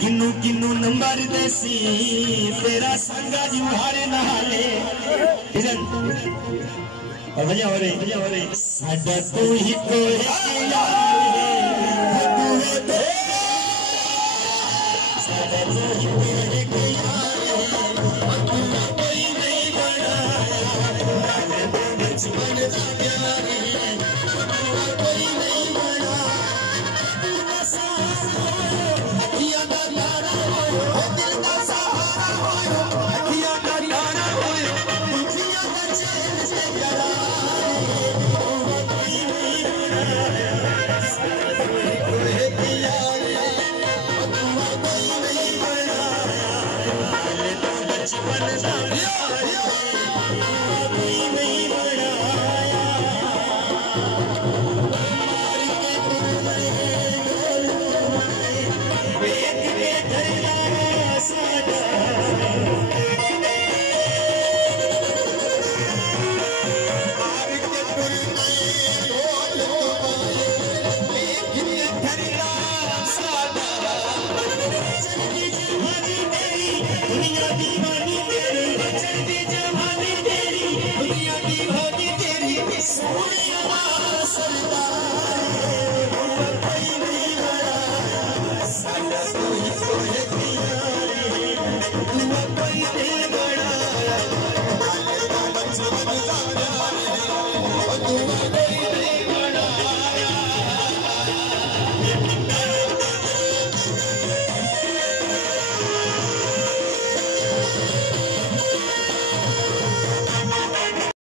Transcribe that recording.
किन्नू किन्नू number देसी तेरा संगा जी हारे नहाले और भैया हो रही साडा तू ही तो है यार तू है तो साडा तू ही तो है